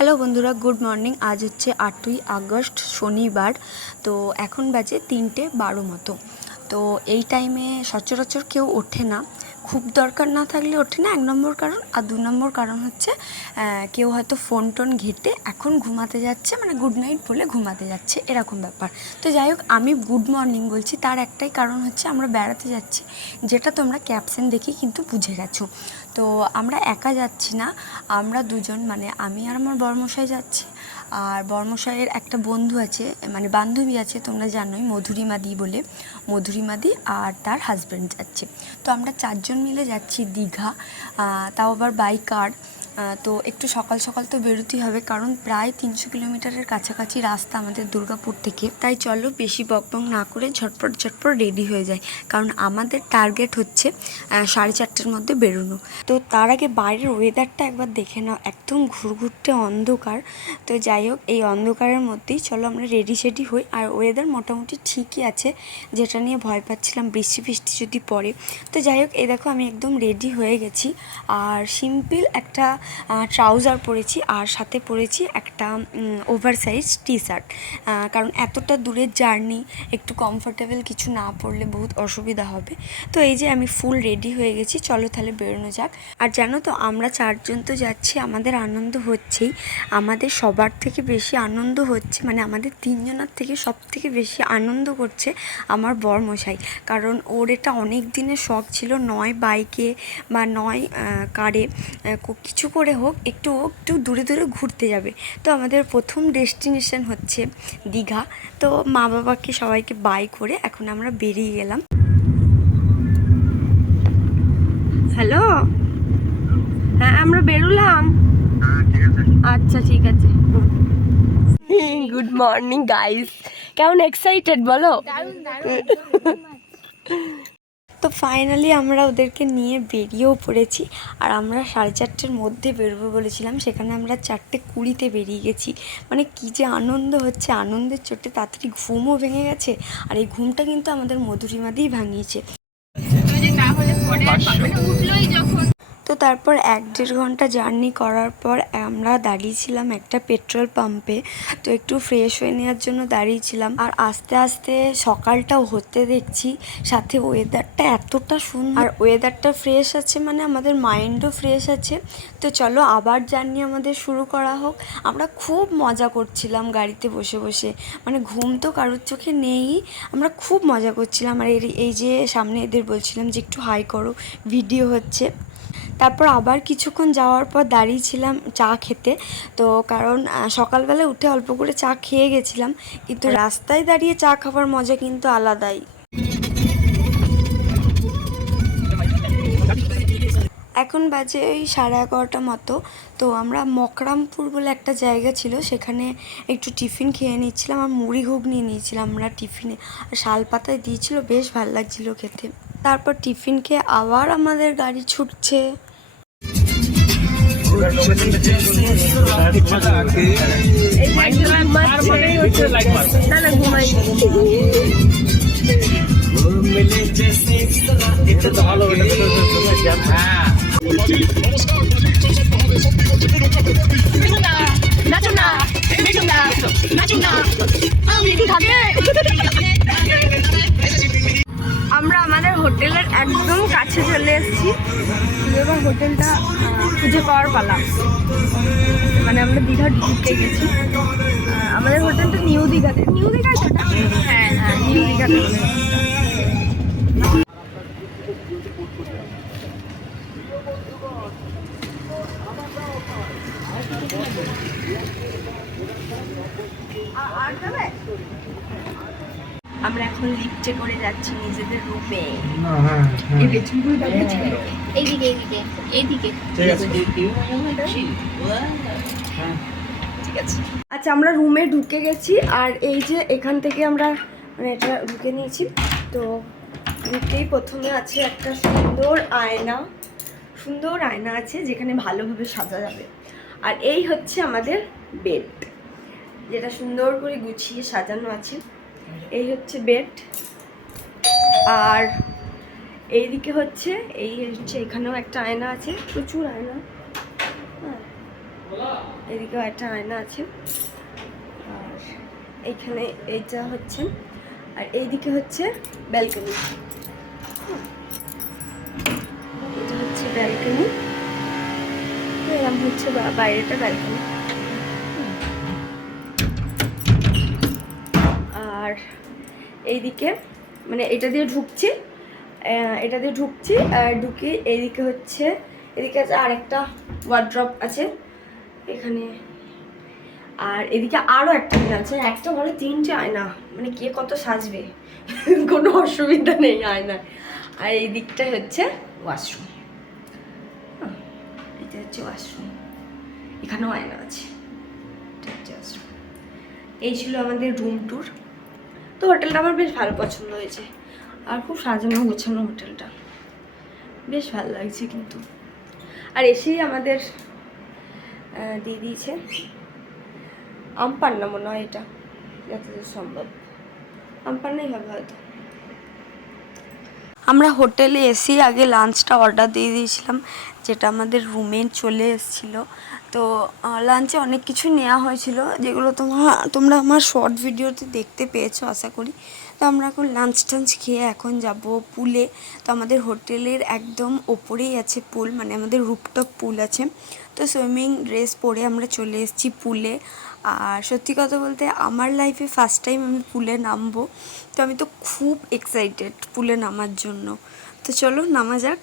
Hello বন্ধুরা, good morning. আজ হচ্ছে 8ই আগস্ট, শনিবার। তো এখন বাজে 3:12 মতো। তো এই টাইমে সচরাচর কেউ ওঠে না, খুব দরকার না থাকলে ওঠে না, 1 নম্বর কারণ। আর 2 নম্বর কারণ হচ্ছে কেউ হয়তো ফোন টোন ঘেঁটে এখন ঘুমাতে যাচ্ছে, মানে গুড নাইট বলে ঘুমাতে যাচ্ছে, এরকম ব্যাপার। তো যাই হোক, আমি গুড মর্নিং বলছি, তার একটাই কারণ হচ্ছে আমরা বেড়াতে যাচ্ছি, যেটা তোমরা ক্যাপশন দেখে কিন্তু বুঝে গেছো। তো আমরা একা যাচ্ছি না, আমরা দুজন, মানে আমি আর আমার বরমশাই যাচ্ছি। আর বরমশাইয়ের একটা বন্ধু আছে, মানে বান্ধবী আছে, তোমরা জানোই, মধুরিমাদি বলে, মধুরিমাদি আর তার হাজব্যান্ড যাচ্ছে। তো আমরা 4 জন মিলে যাচ্ছি দীঘা, তাও আবার বাই কার। তো একটু সকাল সকাল তো বেরোতেই হবে, কারণ প্রায় 300 কিলোমিটারের কাছাকাছি রাস্তা আমাদের দুর্গাপুর থেকে। তাই চলো বেশি বকবক না করে ঝটপট ঝটপট রেডি হয়ে যায়, কারণ আমাদের টার্গেট হচ্ছে 4:30টার মধ্যে বেরোনো। তো তার আগে বাইরের ওয়েদারটা একবার দেখে নাও, একদম ঘুরঘুরটে অন্ধকার। তো যাই হোক, এই অন্ধকারের মধ্যেই চলো আমরা রেডি সেডি হই। আর ওয়েদার মোটামুটি ঠিকই আছে, যেটা নিয়ে ভয় পাচ্ছিলাম বৃষ্টি ফিষ্টি যদি পড়ে। তো যাই হোক, এই দেখো আমি একদম রেডি হয়ে গেছি। আর সিম্পল একটা ট্রাউজার পরেছি, আর সাথে পরেছি একটা ওভার সাইজ টি শার্ট, কারণ এতটা দূরের জার্নি একটু কমফোর্টেবল কিছু না পরলে বহুত অসুবিধা হবে। তো এই যে আমি ফুল রেডি হয়ে গেছি, চলো তাহলে বেরোনো যাক। আর জানো তো, আমরা 4 জন তো যাচ্ছি, আমাদের আনন্দ হচ্ছেই। আমাদের সবার থেকে বেশি আনন্দ হচ্ছে, মানে আমাদের 3 জনের থেকে সব থেকে বেশি আনন্দ করছে আমার বরমশাই, কারণ ওর এটা অনেক দিনের শখ ছিল, নয় বাইকে বা নয় কারে, কিছু করে হোক একটু দূরে দূরে ঘুরতে যাবে। তো আমাদের প্রথম ডেস্টিনেশন হচ্ছে দীঘা। তো মা বাবাকে সবাইকে বাই করে এখন আমরা বেরিয়ে গেলাম। হ্যালো, হ্যাঁ আমরা বেরোলাম। আচ্ছা ঠিক আছে। গুড মর্নিং গাইস, কেমন এক্সাইটেড বলো? তো ফাইনালি আমরা ওদেরকে নিয়ে বেরিয়েও পড়েছি। আর আমরা 4:30টার মধ্যে বেরোবো বলেছিলাম, সেখানে আমরা 4:20-তে বেরিয়ে গেছি। মানে কী যে আনন্দ হচ্ছে, আনন্দের চোটে তাড়াতাড়ি ঘুমও ভেঙে গেছে। আর এই ঘুমটা কিন্তু আমাদের মধুরিমাদিই ভাঙিয়েছে। তো তারপর 1-1.5 ঘন্টা জার্নি করার পর আমরা দাঁড়িয়েছিলাম একটা পেট্রোল পাম্পে। তো একটু ফ্রেশ হয়ে নেওয়ার জন্য দাঁড়িয়েছিলাম। আর আস্তে আস্তে সকালটাও হতে দেখছি, সাথে ওয়েদারটা এতটা সুন্দর, আর ওয়েদারটা ফ্রেশ আছে মানে আমাদের মাইন্ডও ফ্রেশ আছে। তো চলো আবার জার্নি আমাদের শুরু করা হোক। আমরা খুব মজা করছিলাম গাড়িতে বসে বসে, মানে ঘুম তো কারোর চোখে নেই, আমরা খুব মজা করছিলাম। আর এই যে সামনে এদের বলছিলাম যে একটু হাই করো, ভিডিও হচ্ছে। তারপর আবার কিছুক্ষণ যাওয়ার পর দাঁড়িয়েছিলাম চা খেতে। তো কারণ সকালবেলা উঠে অল্প করে চা খেয়ে গেছিলাম, কিন্তু রাস্তায় দাঁড়িয়ে চা খাবার মজা কিন্তু আলাদাই। এখন বাজে ওই 11:30 মতো। তো আমরা মকরামপুর বলে একটা জায়গা ছিল, সেখানে একটু টিফিন খেয়ে নিচ্ছিলাম, আর মুড়ি ঘুগনি নিয়েছিলাম আমরা টিফিনে, আর শালপাতায় দিয়েছিল, বেশ ভালো লাগছিলো খেতে। তারপর টিফিন খেয়ে আবার আমাদের গাড়ি ছুটছে। আমরা আমাদের হোটেলের একদম কাছে চলে এসেছি, এবার হোটেলটা খুঁজে পাওয়ার পালা। মানে আমরা দীঘা ঢুকে গেছি, আমাদের হোটেলটা নিউ দীঘাতে। হ্যাঁ হ্যাঁ, নিউ দীঘাতে। আমরা এখন লিফটে করে যাচ্ছি নিজেদের রুমে। ঠিক আছে, আচ্ছা আমরা রুমে ঢুকে গেছি। আর এই যে এখান থেকে আমরা মানে এটা ঢুকে নিয়েছি। তো ঢুকেই প্রথমে আছে একটা সুন্দর আয়না আছে, যেখানে ভালোভাবে সাজা যাবে। আর এই হচ্ছে আমাদের বেড, যেটা সুন্দর করে গুছিয়ে সাজানো আছে। এই হচ্ছে বেড। আর এইদিকে হচ্ছে এখানেও একটা আয়না আছে, প্রচুর আয়না। হ্যাঁ, এদিকেও একটা আয়না আছে, আর এইখানে এইটা হচ্ছে, আর এইদিকে হচ্ছে ব্যালকনি। এটা হচ্ছে ব্যালকনি, এরকম হচ্ছে বাইরেটা ব্যালকনি। আর এইদিকে মানে এটা দিয়ে ঢুকছি, আর ঢুকে এইদিকে হচ্ছে, এদিকে আছে আরেকটা ওয়ার্ড্রপ আছে এখানে, আর এদিকে আরও একটা আয়না আছে। একটা ঘরে 3টে আয়না, মানে কে কত সাজবে কোনো অসুবিধা নেই আয়নায়। আর এই দিকটাই হচ্ছে ওয়াশরুম, এটা হচ্ছে ওয়াশরুম, এখানেও আয়না আছে, এটা হচ্ছে ওয়াশরুম। এই ছিল আমাদের রুম ট্যুর। তো হোটেলটা আমার বেশ ভালো পছন্দ হয়েছে, আর খুব সাজানো গোছানো হোটেলটা, বেশ ভালো লাগছে কিন্তু। আর এসেই আমাদের দিয়ে দিয়েছে আমপান্না, মনে হয় এটা যতদূর সম্ভব আমপান্নাই হবে হয়তো। আমরা হোটেলে এসেই আগে লাঞ্চটা অর্ডার দিয়ে দিয়েছিলাম, যেটা আমাদের রুমে চলে এসেছিলো। তো লাঞ্চে অনেক কিছু নেওয়া হয়েছিল, যেগুলো তোমরা আমার শর্ট ভিডিওতে দেখতে পেয়েছো আশা করি। তো আমরা এখন লাঞ্চ টাঞ্চ খেয়ে এখন যাব পুলে। তো আমাদের হোটেলের একদম ওপরেই আছে পুল, মানে আমাদের রুফটপ পুল আছে। তো সুইমিং ড্রেস পরে আমরা চলে এসেছি পুলে। আর সত্যি কথা বলতে আমার লাইফে ফার্স্ট টাইম আমি পুলে নামবো, তো আমি তো খুব এক্সাইটেড পুলে নামার জন্য। তো চলো নামা যাক।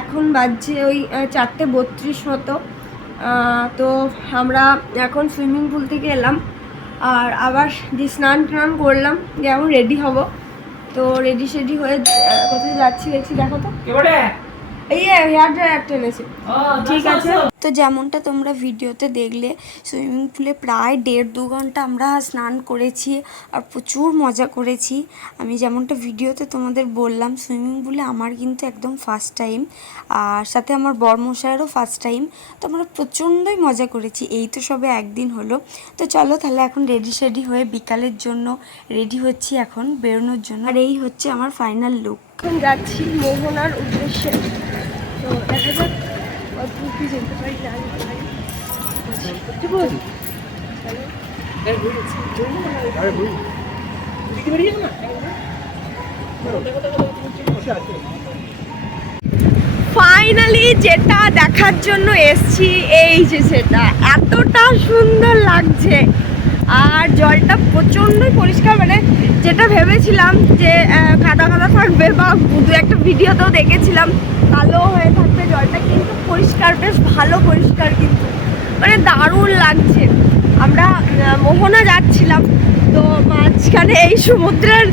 এখন বাজছে ওই 4:32 মতো। তো আমরা এখন সুইমিং পুল থেকে এলাম, আর আবার যে স্নান টান করলাম, যে এখন রেডি হব। তো রেডি সেডি হয়ে কোথায় যাচ্ছি দেখছি, দেখো তো এই হেয়ার ড্রায়ার একটা এনেছে, ঠিক আছে। তো যেমনটা তোমরা ভিডিওতে দেখলে, সুইমিং পুলে প্রায় 1.5-2 ঘন্টা আমরা স্নান করেছি আর প্রচুর মজা করেছি। আমি যেমনটা ভিডিওতে তোমাদের বললাম, সুইমিং পুলে আমার কিন্তু একদম ফার্স্ট টাইম, আর সাথে আমার বরমশাইয়েরও ফার্স্ট টাইম। তো আমরা প্রচণ্ডই মজা করেছি। এই তো সবে একদিন হলো। তো চলো তাহলে এখন রেডি সেডি হয়ে বিকালের জন্য রেডি হচ্ছি এখন বেরোনোর জন্য। আর এই হচ্ছে আমার ফাইনাল লুক। এখন যাচ্ছি মোহনার উদ্দেশ্যে, তো দেখা যাক কতদূর কি যেতে পারি না পারি। ফাইনালি যেটা দেখার জন্য এসছি, এই যে সেটা এতটা সুন্দর লাগছে, আর জলটা প্রচণ্ডই পরিষ্কার। মানে যেটা ভেবেছিলাম যে কাদা কাদা থাকবে, বা দু একটা ভিডিওতেও দেখেছিলাম কালো হয়ে থাকবে জলটা, কিন্তু পরিষ্কার, বেশ ভালো পরিষ্কার, কিন্তু মানে দারুণ লাগছে। আমরা মোহনা যাচ্ছিলাম, তো মাঝখানে এই সমুদ্রের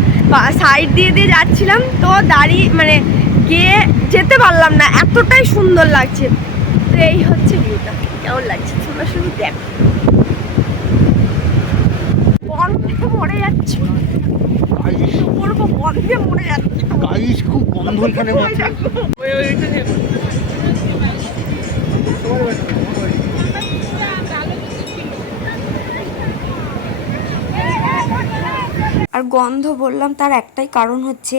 সাইড দিয়ে দিয়ে যাচ্ছিলাম, তো দাঁড়িয়ে মানে গিয়ে যেতে পারলাম না, এতটাই সুন্দর লাগছে। তো এই হচ্ছে ভিউটা, কেমন লাগছে তোমরা শুধু দেখো। গন্ধে মরে যাচ্ছে, গন্ধে মরে যাচ্ছে, খুব গন্ধ এখানে। আর গন্ধ বললাম তার একটাই কারণ হচ্ছে,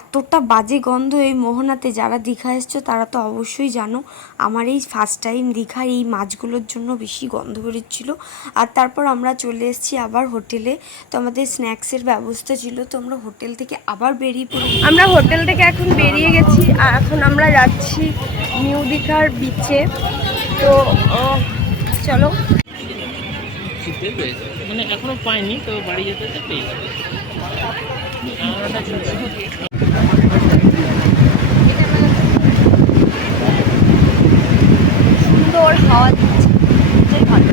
এতটা বাজে গন্ধ এই মোহনাতে। যারা দীঘা এসছো তারা তো অবশ্যই জানো, আমার এই ফার্স্ট টাইম দীঘার এই মাছগুলোর জন্য বেশি গন্ধ বেরোচ্ছিলো। আর তারপর আমরা চলে এসেছি আবার হোটেলে। তো আমাদের স্ন্যাক্সের ব্যবস্থা ছিল, তো আমরা হোটেল থেকে আবার বেরিয়ে পড়ি। আমরা হোটেল থেকে এখন বেরিয়ে গেছি, আর এখন আমরা যাচ্ছি নিউ দীঘার বিচে। তো চলো। মানে এখনো পাইনি, তো বাড়ি যেতে যেতে পেয়ে যাবে। সুন্দর হাওয়া দিচ্ছে, ভালো।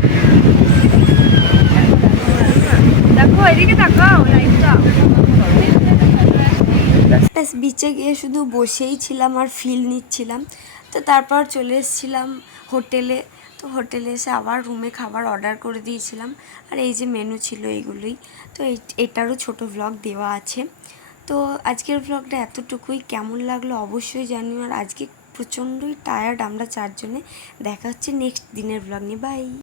দেখো এদিকে তাকাও লাইটটা। ব্যাস বিচে গিয়ে শুধু বসেই ছিলাম আর ফিল নিচ্ছিলাম। তো তারপর চলে এসেছিলাম হোটেলে। তো হোটেলে এসে আবার রুমে খাবার অর্ডার করে দিয়েছিলাম। আর এই যে মেনু ছিল এইগুলোই। তো এটারও ছোট ভ্লগ দেওয়া আছে। তো আজকের ভ্লগটা এতটুকুই। কেমন লাগলো অবশ্যই জানিও। আর আজকে প্রচণ্ডই টায়ার্ড আমরা চারজনে। দেখা হচ্ছে নেক্সট দিনের ভ্লগ নিয়ে। বাই।